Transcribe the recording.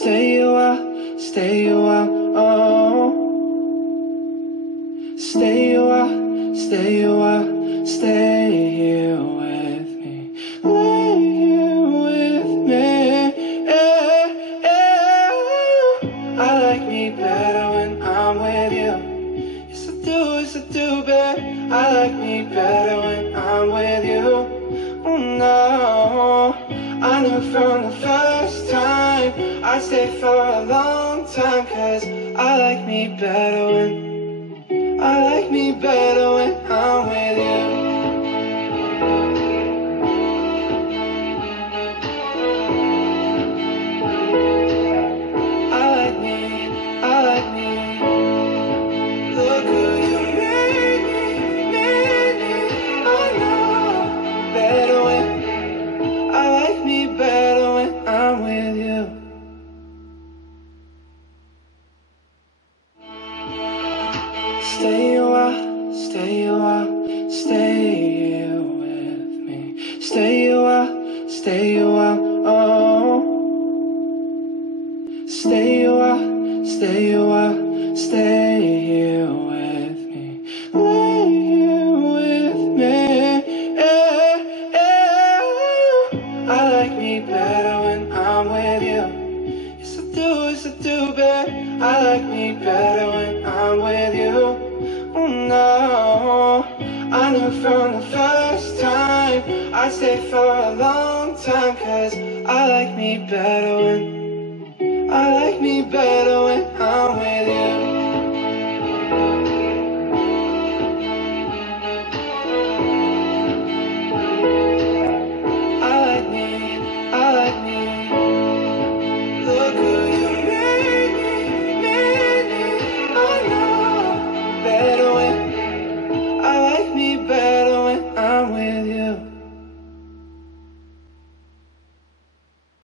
Stay a while, oh. Stay a while, stay here with me. Lay here with me. I like me better when I'm with you. Yes I do, babe. I like me better when I'm with you. Oh no, I knew from the first time I'd stay for a long time, 'cause I like me better when I'm with you. I like me. Look who you made me. I know better when I like me better when I'm with you. Stay a while, stay here with me. Stay a while, oh. Stay a while, stay here with me. Lay here with me. I like me better when I'm with you. Yes I do, babe. I like me better when I'm with you. Oh no, I knew from the first time I'd stay for a long time, 'cause I like me better when